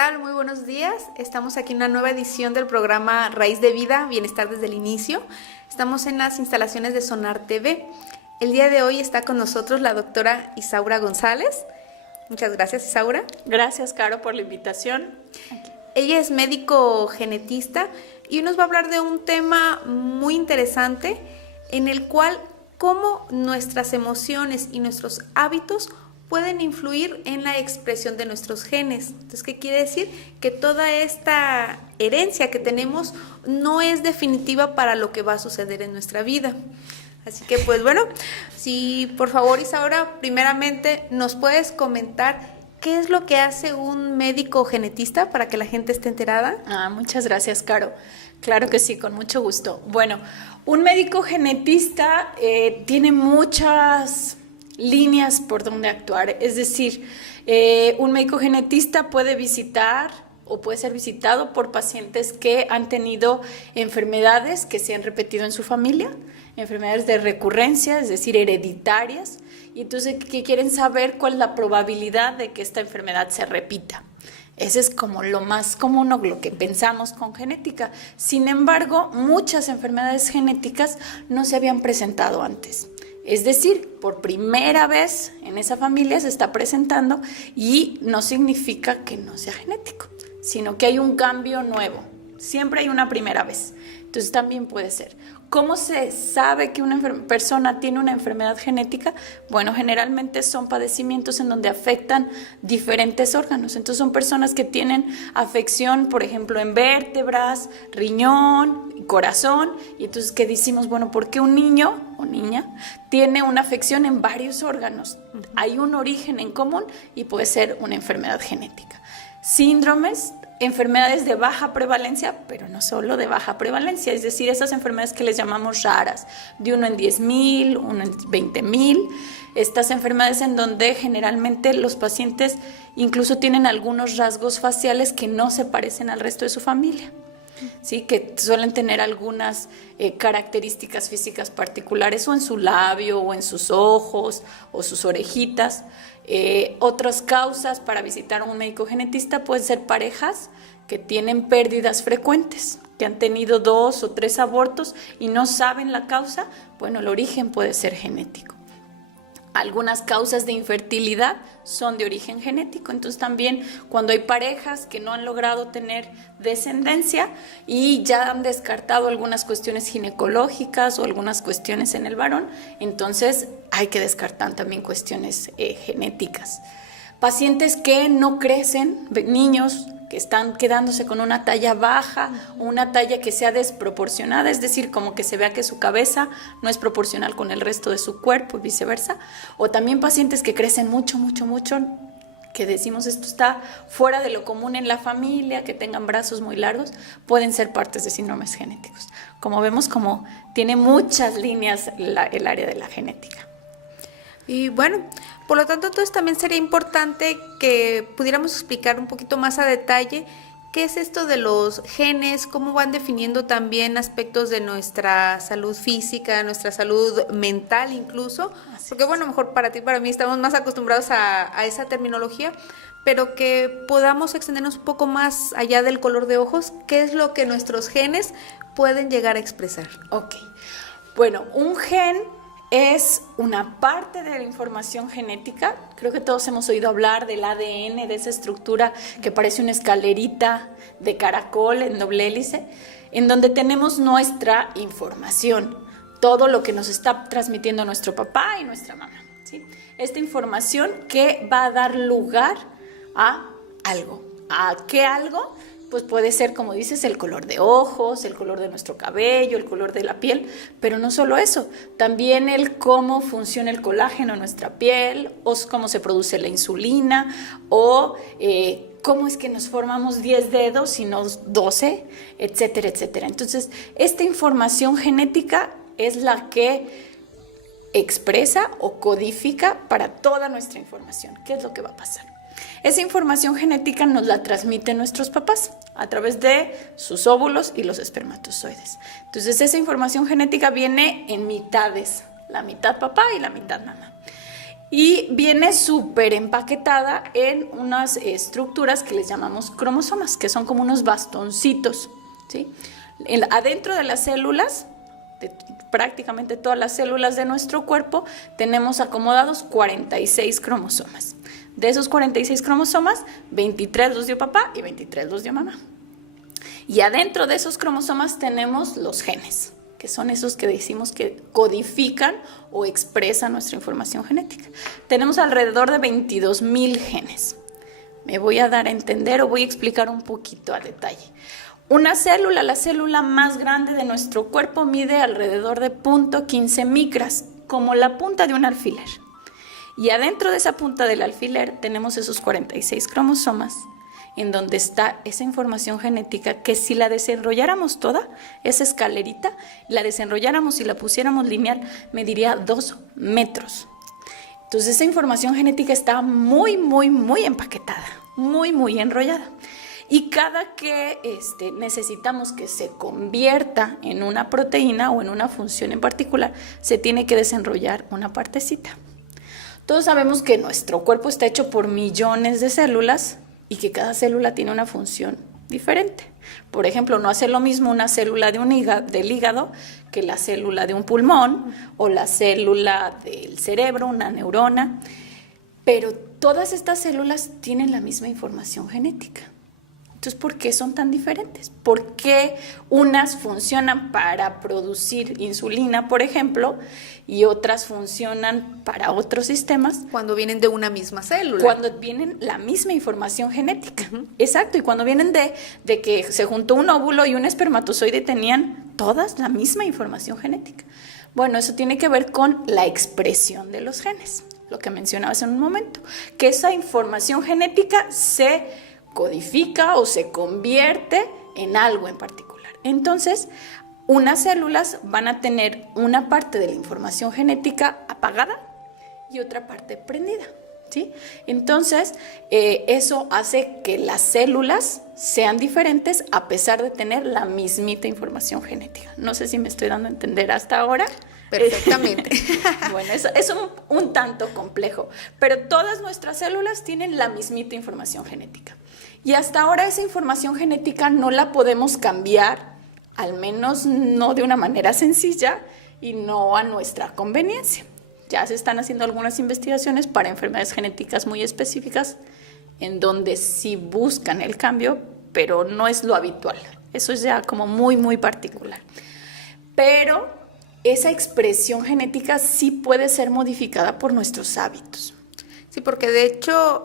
tal? Muy buenos días. Estamos aquí en una nueva edición del programa Raíz de Vida, Bienestar desde el Inicio. Estamos en las instalaciones de Sonar TV. El día de hoy está con nosotros la doctora Isaura González. Muchas gracias, Isaura. Gracias, Caro, por la invitación. Ella es médico genetista y nos va a hablar de un tema muy interesante en el cual cómo nuestras emociones y nuestros hábitos pueden influir en la expresión de nuestros genes. Entonces, ¿qué quiere decir? Que toda esta herencia que tenemos no es definitiva para lo que va a suceder en nuestra vida. Así que, pues bueno, si por favor, Isaura, primeramente nos puedes comentar qué es lo que hace un médico genetista para que la gente esté enterada. Muchas gracias, Caro. Claro que sí, con mucho gusto. Bueno, un médico genetista tiene muchas líneas por donde actuar, es decir, un médico genetista puede visitar o puede ser visitado por pacientes que han tenido enfermedades que se han repetido en su familia, enfermedades de recurrencia, es decir, hereditarias, y entonces que quieren saber cuál es la probabilidad de que esta enfermedad se repita. Ese es como lo más común o lo que pensamos con genética. Sin embargo, muchas enfermedades genéticas no se habían presentado antes. Es decir, por primera vez en esa familia se está presentando y no significa que no sea genético, sino que hay un cambio nuevo. Siempre hay una primera vez. Entonces también puede ser. ¿Cómo se sabe que una persona tiene una enfermedad genética? Bueno, generalmente son padecimientos en donde afectan diferentes órganos. Entonces son personas que tienen afección, por ejemplo, en vértebras, riñón, corazón. Y entonces, ¿qué decimos? Bueno, ¿por qué un niño o niña tiene una afección en varios órganos? Hay un origen en común y puede ser una enfermedad genética. Síndromes, enfermedades de baja prevalencia, pero no solo de baja prevalencia, es decir, esas enfermedades que les llamamos raras, de 1 en 10,000, 1 en 20,000, estas enfermedades en donde generalmente los pacientes incluso tienen algunos rasgos faciales que no se parecen al resto de su familia. ¿Sí? Que suelen tener algunas características físicas particulares o en su labio o en sus ojos o sus orejitas. Otras causas para visitar a un médico genetista pueden ser parejas que tienen pérdidas frecuentes, que han tenido 2 o 3 abortos y no saben la causa. Bueno, el origen puede ser genético. Algunas causas de infertilidad son de origen genético, entonces también cuando hay parejas que no han logrado tener descendencia y ya han descartado algunas cuestiones ginecológicas o algunas cuestiones en el varón, entonces hay que descartar también cuestiones genéticas. Pacientes que no crecen, niños que están quedándose con una talla baja, una talla que sea desproporcionada, es decir, como que se vea que su cabeza no es proporcional con el resto de su cuerpo y viceversa, o también pacientes que crecen mucho, que decimos esto está fuera de lo común en la familia, que tengan brazos muy largos, pueden ser partes de síndromes genéticos. Como vemos, como tiene muchas líneas el área de la genética. Y bueno, por lo tanto, entonces también sería importante que pudiéramos explicar un poquito más a detalle qué es esto de los genes, cómo van definiendo también aspectos de nuestra salud física, nuestra salud mental incluso, porque bueno, mejor para ti y para mí estamos más acostumbrados a esa terminología, pero que podamos extendernos un poco más allá del color de ojos, qué es lo que nuestros genes pueden llegar a expresar. Ok, bueno, un gen es una parte de la información genética. Creo que todos hemos oído hablar del ADN, de esa estructura que parece una escalerita de caracol en doble hélice, en donde tenemos nuestra información, todo lo que nos está transmitiendo nuestro papá y nuestra mamá, ¿sí? Esta información que va a dar lugar a algo. ¿A qué algo? Pues puede ser, como dices, el color de ojos, el color de nuestro cabello, el color de la piel, pero no solo eso, también el cómo funciona el colágeno en nuestra piel, o cómo se produce la insulina, o cómo es que nos formamos 10 dedos y no 12, etcétera, etcétera. Entonces, esta información genética es la que expresa o codifica para toda nuestra información. ¿Qué es lo que va a pasar? Esa información genética nos la transmiten nuestros papás a través de sus óvulos y los espermatozoides. Entonces, esa información genética viene en mitades, la mitad papá y la mitad mamá. y viene súper empaquetada en unas estructuras que les llamamos cromosomas, que son como unos bastoncitos, ¿sí? Adentro de las células, de prácticamente todas las células de nuestro cuerpo, tenemos acomodados 46 cromosomas. De esos 46 cromosomas, 23 los dio papá y 23 los dio mamá. Y adentro de esos cromosomas tenemos los genes, que son esos que decimos que codifican o expresan nuestra información genética. Tenemos alrededor de 22,000 genes. Me voy a dar a entender o voy a explicar un poquito a detalle. Una célula, la célula más grande de nuestro cuerpo, mide alrededor de 0.15 micras, como la punta de un alfiler. Y adentro de esa punta del alfiler tenemos esos 46 cromosomas, en donde está esa información genética que si la desenrolláramos toda, esa escalerita, la desenrolláramos y la pusiéramos lineal, mediría 2 metros. Entonces esa información genética está muy, muy, muy empaquetada, muy, muy enrollada. Y cada que necesitamos que se convierta en una proteína o en una función en particular, se tiene que desenrollar una partecita. Todos sabemos que nuestro cuerpo está hecho por millones de células y que cada célula tiene una función diferente. Por ejemplo, no hace lo mismo una célula del hígado que la célula de un pulmón o la célula del cerebro, una neurona, pero todas estas células tienen la misma información genética. Entonces, ¿por qué son tan diferentes? ¿Por qué unas funcionan para producir insulina, por ejemplo, y otras funcionan para otros sistemas? Cuando vienen de una misma célula. Cuando vienen la misma información genética. Exacto, y cuando vienen de que se juntó un óvulo y un espermatozoide, tenían todas la misma información genética. Bueno, eso tiene que ver con la expresión de los genes, lo que mencionabas en un momento, que esa información genética se codifica o se convierte en algo en particular. Entonces, unas células van a tener una parte de la información genética apagada y otra parte prendida, ¿sí? Entonces, eso hace que las células sean diferentes a pesar de tener la mismita información genética. No sé si me estoy dando a entender hasta ahora. Perfectamente. Bueno, es un tanto complejo, pero todas nuestras células tienen la mismita información genética. Y hasta ahora esa información genética no la podemos cambiar, al menos no de una manera sencilla y no a nuestra conveniencia. Ya se están haciendo algunas investigaciones para enfermedades genéticas muy específicas en donde sí buscan el cambio, pero no es lo habitual. Eso es ya como muy, muy particular. Pero esa expresión genética sí puede ser modificada por nuestros hábitos. Sí, porque de hecho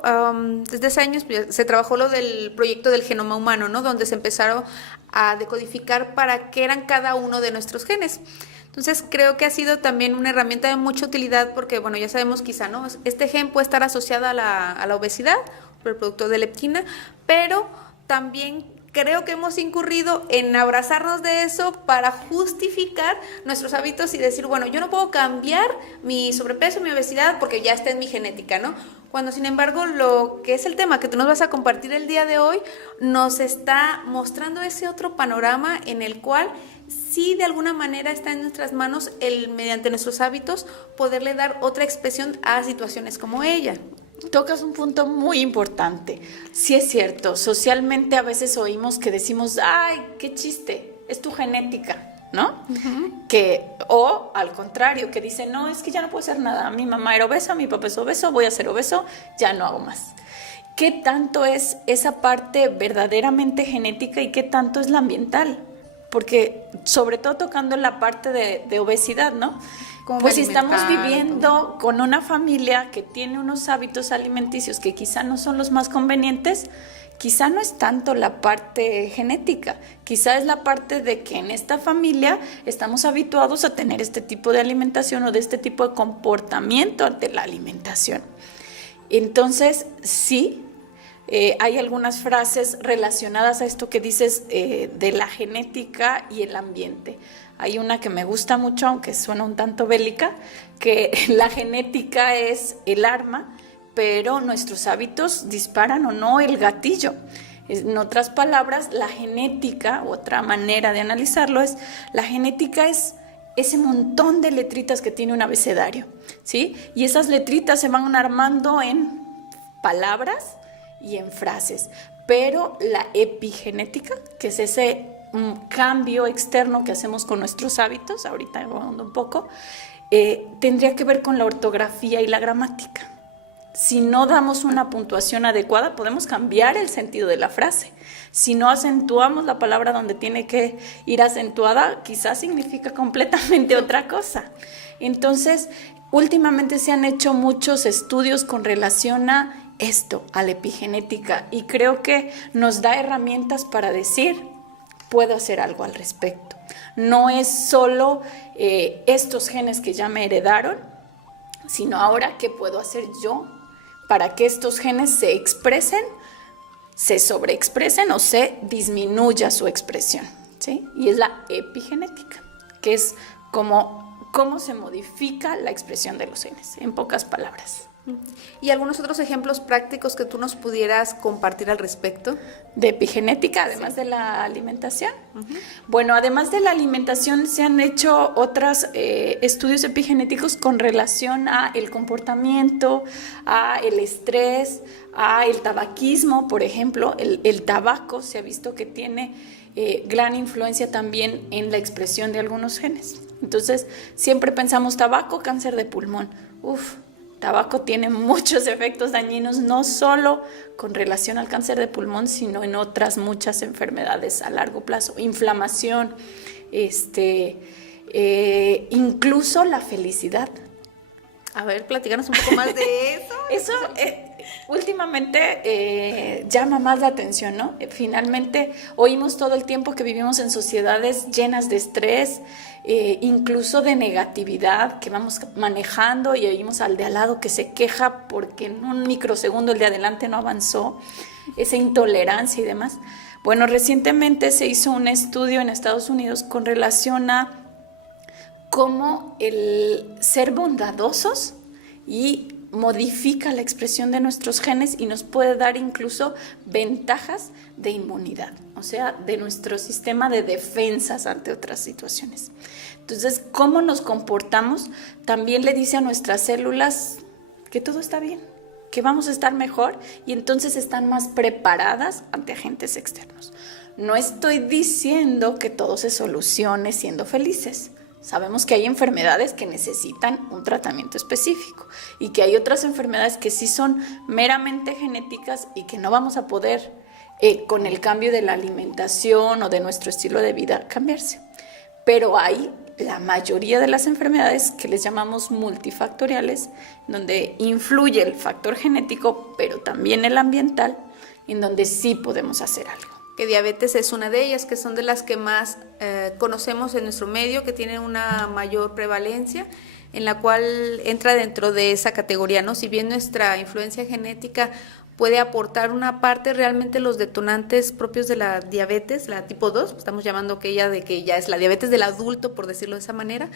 desde hace años se trabajó lo del proyecto del genoma humano, ¿no? Donde se empezaron a decodificar para qué eran cada uno de nuestros genes. Entonces creo que ha sido también una herramienta de mucha utilidad porque, bueno, ya sabemos quizá, ¿no? Este gen puede estar asociado a la obesidad por el producto de leptina, pero también creo que hemos incurrido en abrazarnos de eso para justificar nuestros hábitos y decir, bueno, yo no puedo cambiar mi sobrepeso, mi obesidad, porque ya está en mi genética, ¿no? Cuando, sin embargo, lo que es el tema que tú nos vas a compartir el día de hoy, nos está mostrando ese otro panorama en el cual sí de alguna manera está en nuestras manos mediante nuestros hábitos, poderle dar otra expresión a situaciones como ella. Tocas un punto muy importante. Sí es cierto, socialmente a veces oímos que decimos, ay, qué chiste, es tu genética, ¿no? O al contrario, que dicen, no, es que ya no puedo hacer nada. Mi mamá era obesa, mi papá es obeso, voy a ser obeso, ya no hago más. ¿Qué tanto es esa parte verdaderamente genética y qué tanto es la ambiental? Porque sobre todo tocando la parte de obesidad, ¿no? Pues si estamos viviendo con una familia que tiene unos hábitos alimenticios que quizá no son los más convenientes, quizá no es tanto la parte genética, quizá es la parte de que en esta familia estamos habituados a tener este tipo de alimentación o de este tipo de comportamiento ante la alimentación. Entonces, sí, hay algunas frases relacionadas a esto que dices de la genética y el ambiente. Hay una que me gusta mucho, aunque suena un tanto bélica, que la genética es el arma, pero nuestros hábitos disparan o no el gatillo. En otras palabras, la genética, otra manera de analizarlo es, la genética es ese montón de letritas que tiene un abecedario. ¿sí? Y esas letritas se van armando en palabras y en frases. Pero la epigenética, que es ese cambio externo que hacemos con nuestros hábitos, ahorita hablando un poco, tendría que ver con la ortografía y la gramática. Si no damos una puntuación adecuada, podemos cambiar el sentido de la frase. Si no acentuamos la palabra donde tiene que ir acentuada, quizás significa completamente otra cosa. Entonces, últimamente se han hecho muchos estudios con relación a esto, a la epigenética, y creo que nos da herramientas para decir, puedo hacer algo al respecto. No es solo estos genes que ya me heredaron, sino ahora, ¿qué puedo hacer yo para que estos genes se expresen, se sobreexpresen o se disminuya su expresión? ¿Sí? Y es la epigenética, que es cómo se modifica la expresión de los genes, en pocas palabras. ¿Y algunos otros ejemplos prácticos que tú nos pudieras compartir al respecto? De epigenética, además de la alimentación. Bueno, además de la alimentación se han hecho otros estudios epigenéticos con relación a el comportamiento, a el estrés, a el tabaquismo, por ejemplo. El tabaco se ha visto que tiene gran influencia también en la expresión de algunos genes. Entonces, siempre pensamos tabaco, cáncer de pulmón. Tabaco tiene muchos efectos dañinos, no solo con relación al cáncer de pulmón, sino en otras muchas enfermedades a largo plazo, inflamación, incluso la felicidad. A ver, platícanos un poco más de eso. Eso últimamente llama más la atención, ¿no? Finalmente oímos todo el tiempo que vivimos en sociedades llenas de estrés, incluso de negatividad, que vamos manejando y oímos al de al lado que se queja porque en un microsegundo el de adelante no avanzó, esa intolerancia y demás. Bueno, recientemente se hizo un estudio en Estados Unidos con relación a cómo el ser bondadosos y modifica la expresión de nuestros genes y nos puede dar incluso ventajas de inmunidad, o sea, de nuestro sistema de defensas ante otras situaciones. Entonces, cómo nos comportamos también le dice a nuestras células que todo está bien, que vamos a estar mejor y entonces están más preparadas ante agentes externos. No estoy diciendo que todo se solucione siendo felices. Sabemos que hay enfermedades que necesitan un tratamiento específico y que hay otras enfermedades que sí son meramente genéticas y que no vamos a poder, con el cambio de la alimentación o de nuestro estilo de vida, cambiarse. Pero hay la mayoría de las enfermedades que les llamamos multifactoriales, donde influye el factor genético, pero también el ambiental, en donde sí podemos hacer algo. Que diabetes es una de ellas, que son de las que más conocemos en nuestro medio, que tienen una mayor prevalencia, en la cual entra dentro de esa categoría, ¿no? Si bien nuestra influencia genética puede aportar una parte, realmente los detonantes propios de la diabetes, la tipo 2, estamos llamando aquella de que ya es la diabetes del adulto, por decirlo de esa manera,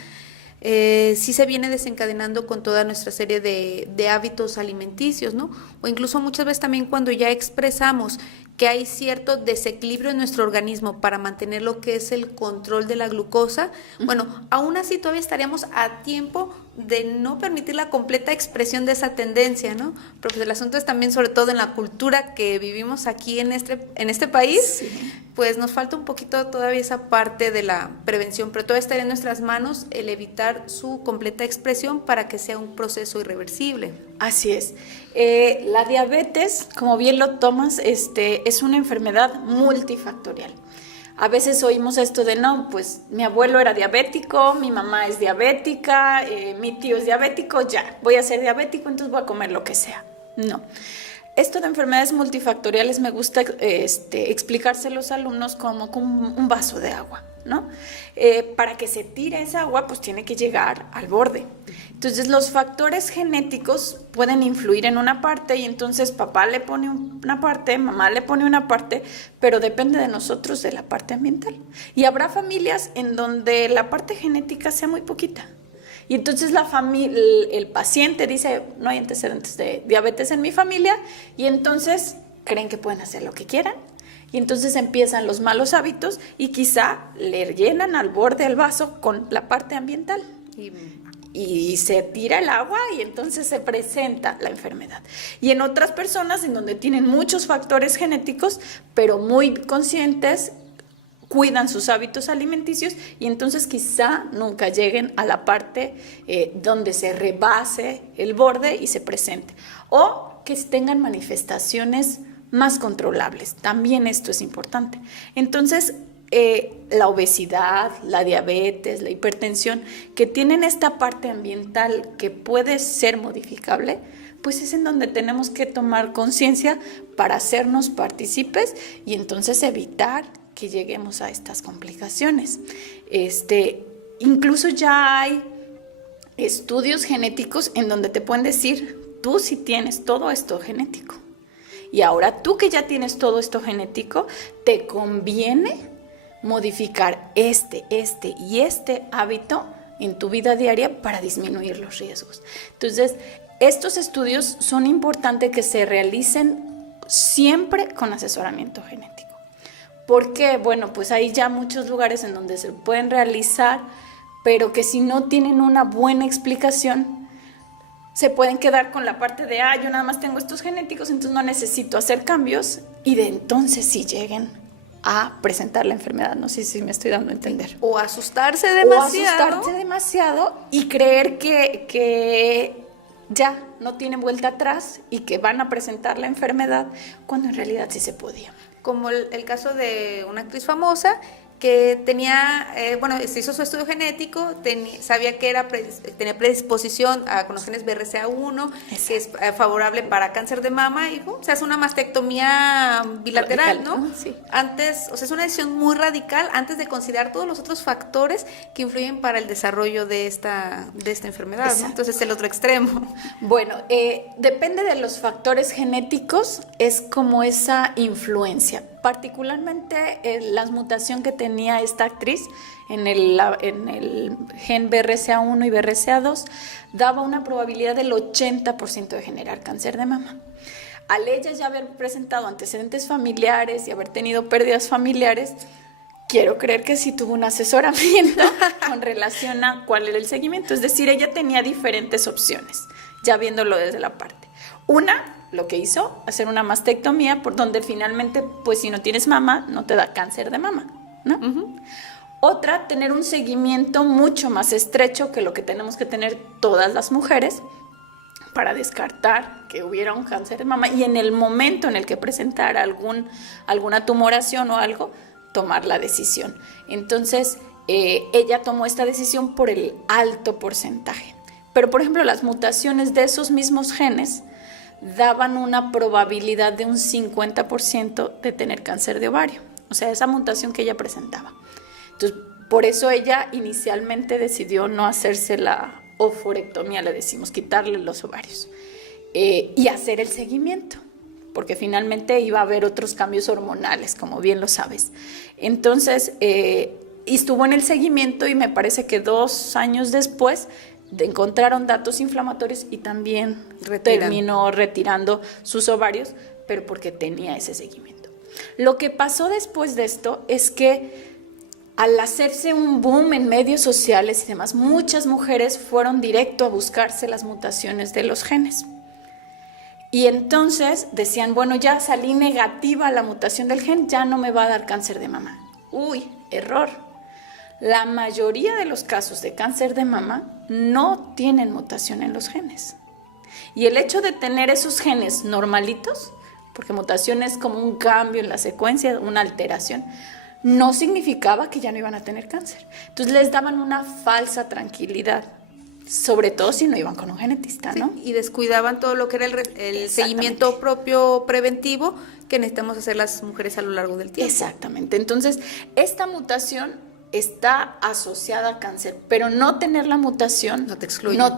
sí se viene desencadenando con toda nuestra serie de hábitos alimenticios, ¿no? O incluso muchas veces también cuando ya expresamos que hay cierto desequilibrio en nuestro organismo para mantener lo que es el control de la glucosa, bueno, aún así todavía estaríamos a tiempo de no permitir la completa expresión de esa tendencia, ¿no? Pero pues el asunto es también, sobre todo en la cultura que vivimos aquí en este país, sí, pues nos falta un poquito todavía esa parte de la prevención, pero todavía estaría en nuestras manos el evitar su completa expresión para que sea un proceso irreversible. Así es. La diabetes, como bien lo tomas, es una enfermedad multifactorial. A veces oímos esto de, no, pues mi abuelo era diabético, mi mamá es diabética, mi tío es diabético, ya, voy a ser diabético, entonces voy a comer lo que sea. No. Esto de enfermedades multifactoriales me gusta explicárselo a los alumnos como un vaso de agua, ¿no? Para que se tire esa agua, pues tiene que llegar al borde. Entonces, los factores genéticos pueden influir en una parte y entonces papá le pone una parte, mamá le pone una parte, pero depende de nosotros de la parte ambiental. Y habrá familias en donde la parte genética sea muy poquita. Y entonces el paciente dice, no hay antecedentes de diabetes en mi familia, y entonces creen que pueden hacer lo que quieran. Y entonces empiezan los malos hábitos y quizá le llenan al borde del vaso con la parte ambiental. y se tira el agua y entonces se presenta la enfermedad. Y en otras personas en donde tienen muchos factores genéticos, pero muy conscientes, cuidan sus hábitos alimenticios y entonces quizá nunca lleguen a la parte donde se rebase el borde y se presente. O que tengan manifestaciones más controlables. También esto es importante. Entonces, la obesidad, la diabetes, la hipertensión, que tienen esta parte ambiental que puede ser modificable, pues es en donde tenemos que tomar conciencia para hacernos partícipes y entonces evitar que lleguemos a estas complicaciones. Incluso ya hay estudios genéticos en donde te pueden decir, tú sí tienes todo esto genético. Y ahora tú que ya tienes todo esto genético, te conviene modificar este y este hábito en tu vida diaria para disminuir los riesgos. Entonces, estos estudios son importantes que se realicen siempre con asesoramiento genético. ¿Por qué? Bueno, pues hay ya muchos lugares en donde se pueden realizar, pero que si no tienen una buena explicación, se pueden quedar con la parte de, yo nada más tengo estos genéticos, entonces no necesito hacer cambios, y de entonces sí lleguen a presentar la enfermedad. No sé si me estoy dando a entender. O asustarse demasiado. Y creer que ya no tienen vuelta atrás y que van a presentar la enfermedad, cuando en realidad sí se podía. Como el caso de una actriz famosa que tenía, se hizo su estudio genético, sabía que tenía predisposición con los genes BRCA1, que es favorable para cáncer de mama, y se hace una mastectomía bilateral, ¿no? Sí. Antes, es una decisión muy radical antes de considerar todos los otros factores que influyen para el desarrollo de esta enfermedad, ¿no? Entonces es el otro extremo. Bueno, depende de los factores genéticos, es como esa influencia. Particularmente la mutación que tenía esta actriz en el gen BRCA1 y BRCA2 daba una probabilidad del 80% de generar cáncer de mama. Al ella ya haber presentado antecedentes familiares y haber tenido pérdidas familiares, quiero creer que sí tuvo un asesoramiento con relación a cuál era el seguimiento. Es decir, ella tenía diferentes opciones, ya viéndolo desde la parte. Una, lo que hizo, hacer una mastectomía, por donde finalmente, pues si no tienes mama, no te da cáncer de mama, ¿no? Uh-huh. Otra, tener un seguimiento mucho más estrecho que lo que tenemos que tener todas las mujeres para descartar que hubiera un cáncer de mama y en el momento en el que presentara alguna tumoración o algo, tomar la decisión. Entonces, ella tomó esta decisión por el alto porcentaje. Pero, por ejemplo, las mutaciones de esos mismos genes daban una probabilidad de un 50% de tener cáncer de ovario. O sea, esa mutación que ella presentaba. Entonces, por eso ella inicialmente decidió no hacerse la oforectomía, le decimos, quitarle los ovarios. Y hacer el seguimiento, porque finalmente iba a haber otros cambios hormonales, como bien lo sabes. Entonces, estuvo en el seguimiento y me parece que 2 años después encontraron datos inflamatorios y también terminó retirando sus ovarios, pero porque tenía ese seguimiento. Lo que pasó después de esto es que al hacerse un boom en medios sociales y demás, muchas mujeres fueron directo a buscarse las mutaciones de los genes. Y entonces decían, bueno, ya salí negativa a la mutación del gen, ya no me va a dar cáncer de mama. Uy, error. La mayoría de los casos de cáncer de mama no tienen mutación en los genes. Y el hecho de tener esos genes normalitos, porque mutación es como un cambio en la secuencia, una alteración, no significaba que ya no iban a tener cáncer. Entonces les daban una falsa tranquilidad, sobre todo si no iban con un genetista, ¿no? Sí, y descuidaban todo lo que era el seguimiento propio preventivo que necesitamos hacer las mujeres a lo largo del tiempo. Exactamente. Entonces, esta mutación está asociada a cáncer, pero no tener la mutación no te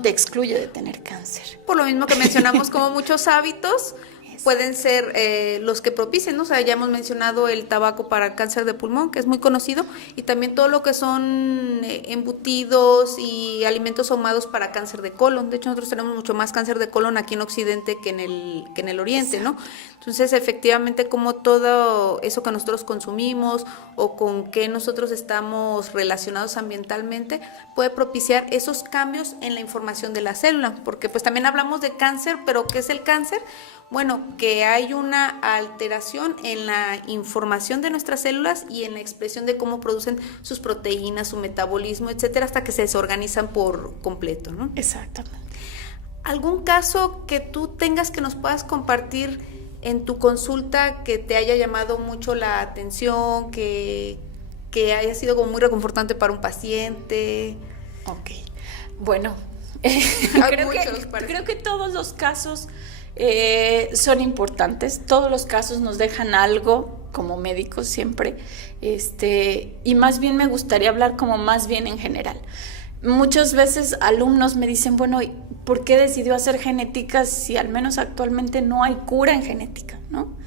excluye de tener cáncer. Por lo mismo que mencionamos, como muchos hábitos pueden ser los que propicien, ¿no? O sea, ya hemos mencionado el tabaco para el cáncer de pulmón, que es muy conocido, y también todo lo que son embutidos y alimentos ahumados para cáncer de colon. De hecho, nosotros tenemos mucho más cáncer de colon aquí en Occidente que en el Oriente, ¿no? Entonces, efectivamente, como todo eso que nosotros consumimos o con qué nosotros estamos relacionados ambientalmente puede propiciar esos cambios en la información de la célula, porque pues también hablamos de cáncer, pero ¿qué es el cáncer? Bueno, que hay una alteración en la información de nuestras células y en la expresión de cómo producen sus proteínas, su metabolismo, etcétera, hasta que se desorganizan por completo, ¿no? Exactamente. ¿Algún caso que tú tengas que nos puedas compartir en tu consulta que te haya llamado mucho la atención, que haya sido como muy reconfortante para un paciente? Ok, bueno, creo que todos los casos son importantes, todos los casos nos dejan algo como médicos siempre, y más bien me gustaría hablar como más bien en general. Muchas veces alumnos me dicen, bueno, ¿por qué decidió hacer genética si al menos actualmente no hay cura en genética, ¿no?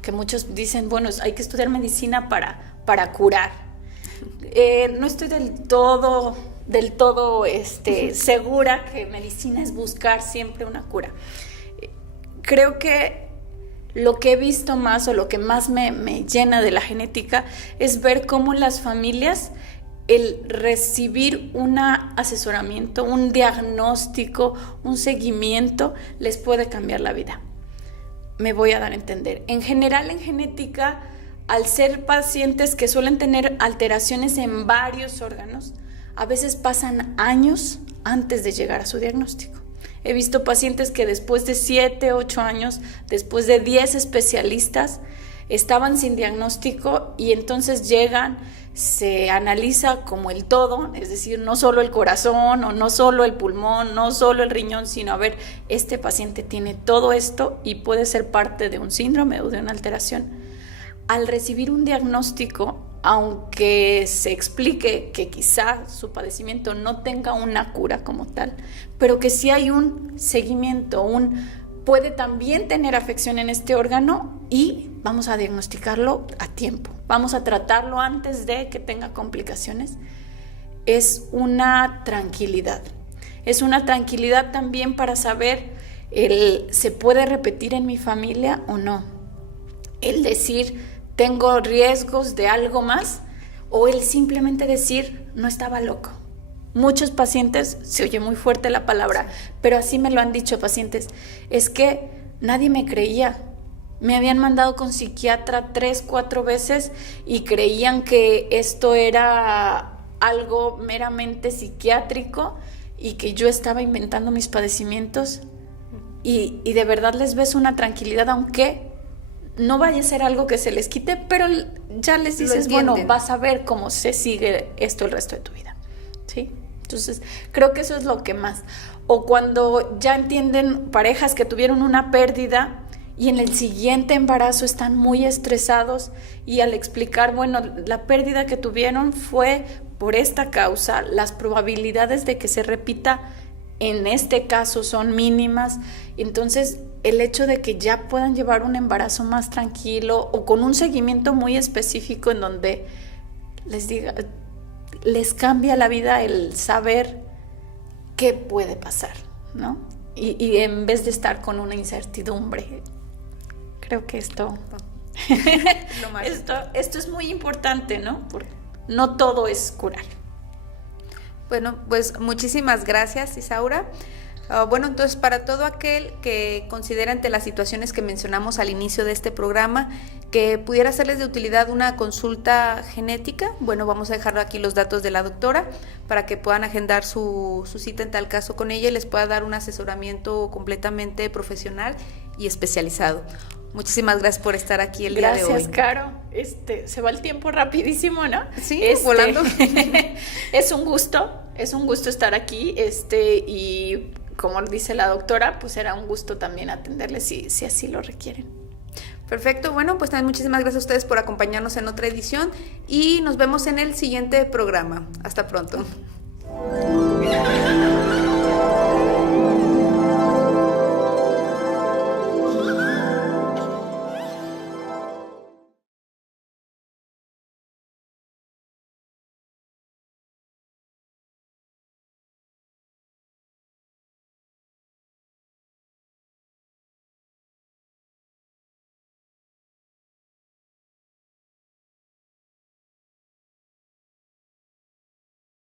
Que muchos dicen, bueno, hay que estudiar medicina para curar. No estoy del todo segura que medicina es buscar siempre una cura. Creo que lo que he visto más o lo que más me llena de la genética es ver cómo las familias, el recibir un asesoramiento, un diagnóstico, un seguimiento, les puede cambiar la vida. Me voy a dar a entender. En general, en genética, al ser pacientes que suelen tener alteraciones en varios órganos, a veces pasan años antes de llegar a su diagnóstico. He visto pacientes que después de 7, 8 años, después de 10 especialistas, estaban sin diagnóstico y entonces llegan, se analiza como el todo, es decir, no solo el corazón o no solo el pulmón, no solo el riñón, sino a ver, este paciente tiene todo esto y puede ser parte de un síndrome o de una alteración. Al recibir un diagnóstico, aunque se explique que quizá su padecimiento no tenga una cura como tal, pero que sí hay un seguimiento, puede también tener afección en este órgano y vamos a diagnosticarlo a tiempo, vamos a tratarlo antes de que tenga complicaciones, es una tranquilidad. Es una tranquilidad también para saber ¿se puede repetir en mi familia o no? El decir, ¿tengo riesgos de algo más? O el simplemente decir, no estaba loco. Muchos pacientes, se oye muy fuerte la palabra, pero así me lo han dicho pacientes, es que nadie me creía. Me habían mandado con psiquiatra 3, 4 veces y creían que esto era algo meramente psiquiátrico y que yo estaba inventando mis padecimientos. Y de verdad les ves una tranquilidad, aunque no vaya a ser algo que se les quite, pero ya les dices, bueno, vas a ver cómo se sigue esto el resto de tu vida, ¿sí? Entonces, creo que eso es lo que más. O cuando ya entienden parejas que tuvieron una pérdida y en el siguiente embarazo están muy estresados y al explicar, bueno, la pérdida que tuvieron fue por esta causa, las probabilidades de que se repita en este caso son mínimas. Entonces, el hecho de que ya puedan llevar un embarazo más tranquilo o con un seguimiento muy específico en donde les cambia la vida el saber qué puede pasar, ¿no? Y en vez de estar con una incertidumbre, creo que esto es muy importante, ¿no? Porque no todo es curar. Bueno, pues muchísimas gracias, Isaura. Bueno, entonces para todo aquel que considera ante las situaciones que mencionamos al inicio de este programa que pudiera serles de utilidad una consulta genética, bueno, vamos a dejar aquí los datos de la doctora para que puedan agendar su cita en tal caso con ella y les pueda dar un asesoramiento completamente profesional y especializado. Muchísimas gracias por estar aquí el día de hoy. Gracias, Caro. Se va el tiempo rapidísimo, ¿no? Sí, volando. Es un gusto estar aquí, y como dice la doctora, pues será un gusto también atenderles si así lo requieren. Perfecto, bueno, pues también muchísimas gracias a ustedes por acompañarnos en otra edición y nos vemos en el siguiente programa. Hasta pronto.